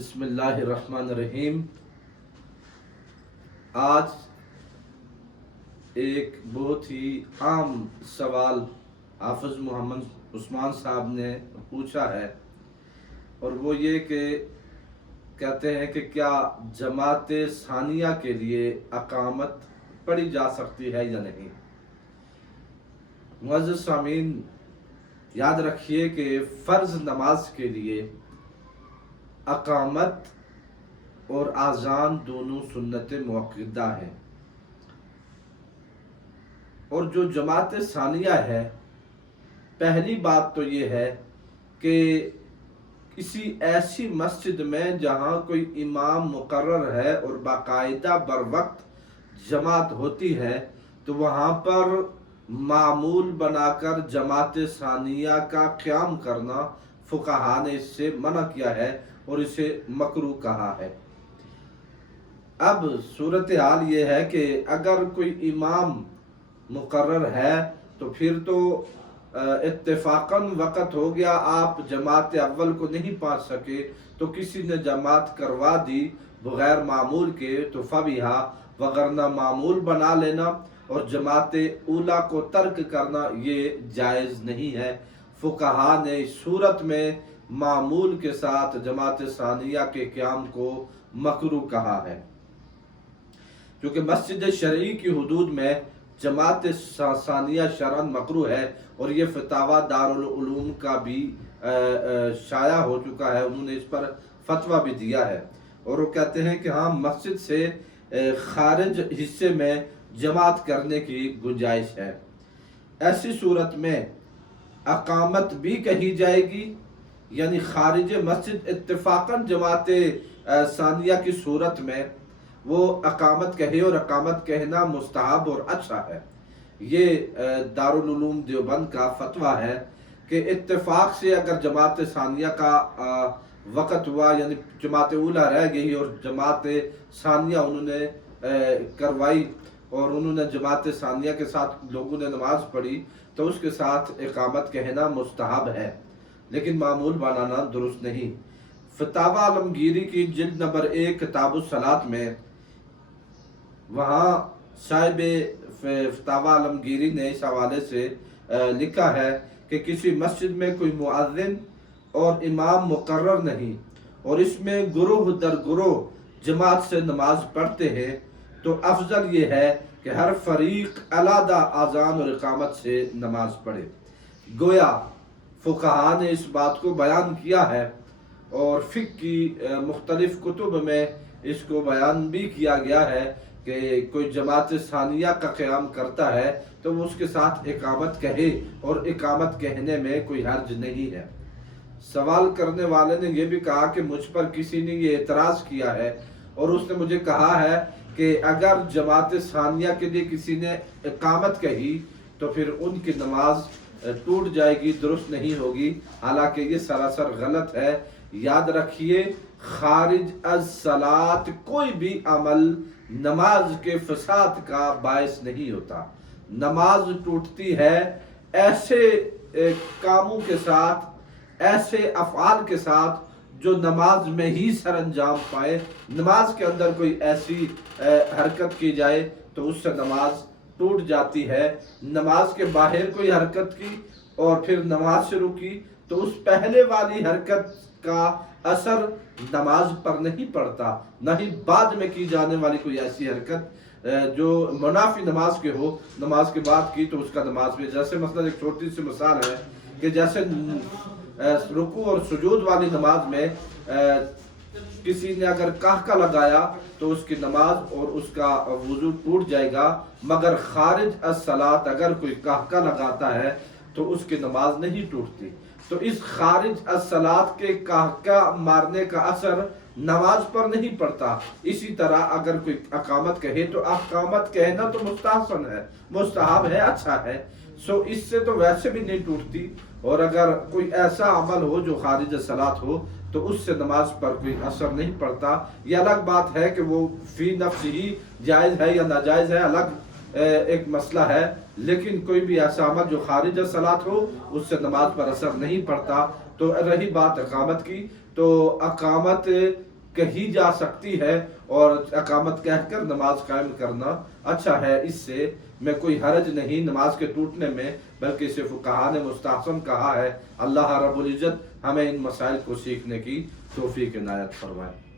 بسم اللہ الرحمن الرحیم۔ آج ایک بہت ہی عام سوال حافظ محمد عثمان صاحب نے پوچھا ہے، اور وہ یہ کہ کہتے ہیں کہ کیا جماعت ثانیہ کے لیے اقامت پڑھی جا سکتی ہے یا نہیں۔ معزز سامعین، یاد رکھیے کہ فرض نماز کے لیے اقامت اور اذان دونوں سنت مؤکدہ ہیں، اور جو جماعت ثانیہ ہے، پہلی بات تو یہ ہے کہ کسی ایسی مسجد میں جہاں کوئی امام مقرر ہے اور باقاعدہ بر وقت جماعت ہوتی ہے، تو وہاں پر معمول بنا کر جماعت ثانیہ کا قیام کرنا فقہا نے اس سے منع کیا ہے اور اسے مکروہ کہا ہے۔ اب صورتحال یہ ہے کہ اگر کوئی امام مقرر ہے تو پھر تو اتفاقاً وقت ہو گیا، آپ جماعت اول کو نہیں پہنچ سکے تو کسی نے جماعت کروا دی بغیر معمول کے، تو فبیہا، وگرنہ معمول بنا لینا اور جماعت اولیٰ کو ترک کرنا یہ جائز نہیں ہے۔ فقہا نے اس صورت میں معمول کے ساتھ جماعت ثانیہ کے قیام کو مکروہ کہا ہے، کیونکہ مسجد شرعی کی حدود میں جماعت ثانیہ شرعاً مکروہ ہے، اور یہ فتاویٰ دارالعلوم کا بھی شائع ہو چکا ہے، انہوں نے اس پر فتویٰ بھی دیا ہے، اور وہ کہتے ہیں کہ ہاں، مسجد سے خارج حصے میں جماعت کرنے کی گنجائش ہے۔ ایسی صورت میں اقامت بھی کہی جائے گی، یعنی خارج مسجد اتفاقاً جماعت ثانیہ کی صورت میں وہ اقامت کہے، اور اقامت کہنا مستحب اور اچھا ہے۔ یہ دارالعلوم دیوبند کا فتویٰ ہے کہ اتفاق سے اگر جماعت ثانیہ کا وقت ہوا، یعنی جماعت اولیٰ رہ گئی اور جماعت ثانیہ انہوں نے کروائی، اور انہوں نے جماعت ثانیہ کے ساتھ لوگوں نے نماز پڑھی، تو اس کے ساتھ اقامت کہنا مستحب ہے، لیکن معمول بنانا درست نہیں۔ فتاویٰ عالمگیری کی جلد نمبر 1 کتاب الصلاۃ میں، وہاں صاحب فتاویٰ عالمگیری نے اس حوالے سے لکھا ہے کہ کسی مسجد میں کوئی مؤذن اور امام مقرر نہیں، اور اس میں گروہ در گروہ جماعت سے نماز پڑھتے ہیں، تو افضل یہ ہے کہ ہر فریق علیحدہ اذان اور اقامت سے نماز پڑھے۔ گویا فقہا نے اس بات کو بیان کیا ہے، اور فقہ کی مختلف کتب میں اس کو بیان بھی کیا گیا ہے کہ کوئی جماعت ثانیہ کا قیام کرتا ہے تو وہ اس کے ساتھ اقامت کہے، اور اقامت کہنے میں کوئی حرج نہیں ہے۔ سوال کرنے والے نے یہ بھی کہا کہ مجھ پر کسی نے یہ اعتراض کیا ہے، اور اس نے مجھے کہا ہے کہ اگر جماعت ثانیہ کے لیے کسی نے اقامت کہی تو پھر ان کی نماز ٹوٹ جائے گی، درست نہیں ہوگی، حالانکہ یہ سراسر غلط ہے۔ یاد رکھیے، خارج الصلاۃ کوئی بھی عمل نماز کے فساد کا باعث نہیں ہوتا۔ نماز ٹوٹتی ہے ایسے کاموں کے ساتھ، ایسے افعال کے ساتھ جو نماز میں ہی سر انجام پائے۔ نماز کے اندر کوئی ایسی حرکت کی جائے تو اس سے نماز ٹوٹ جاتی ہے۔ نماز کے باہر کوئی حرکت کی اور پھر نماز شروع کی تو اس پہلے والی حرکت کا اثر نماز پر نہیں پڑتا، نہ ہی بعد میں کی جانے والی کوئی ایسی حرکت جو منافی نماز کے ہو، نماز کے بعد کی تو اس کا نماز میں، جیسے مثلا ایک چھوٹی سی مثال ہے کہ جیسے رکوع اور سجود والی نماز میں کسی نے اگر قہقہ لگایا تو اس کی نماز اور اس کا وضو ٹوٹ جائے گا، مگر خارج الصلاۃ اگر کوئی قہقہ لگاتا ہے تو اس کی نماز نہیں ٹوٹتی۔ تو اس خارج الصلاۃ کے قہقہ مارنے کا اثر نماز پر نہیں پڑتا۔ اسی طرح اگر کوئی اقامت کہے تو اقامت کہنا تو مستحسن ہے، مستحب ہے، اچھا ہے، سو اس سے تو ویسے بھی نہیں ٹوٹتی۔ اور اگر کوئی ایسا عمل ہو جو خارج الصلاۃ ہو تو اس سے نماز پر کوئی اثر نہیں پڑتا۔ یہ الگ بات ہے کہ وہ فی نفس ہی جائز ہے یا ناجائز ہے، الگ ایک مسئلہ ہے، لیکن کوئی بھی ایسا عمل جو خارج الصلاۃ ہو اس سے نماز پر اثر نہیں پڑتا۔ تو رہی بات اقامت کی، تو اقامت کہی جا سکتی ہے اور اقامت کہہ کر نماز قائم کرنا اچھا ہے، اس سے میں کوئی حرج نہیں نماز کے ٹوٹنے میں، بلکہ اسے فقہاء نے مستحسن کہا ہے۔ اللہ رب العزت ہمیں ان مسائل کو سیکھنے کی توفیق عنایت فرمائے۔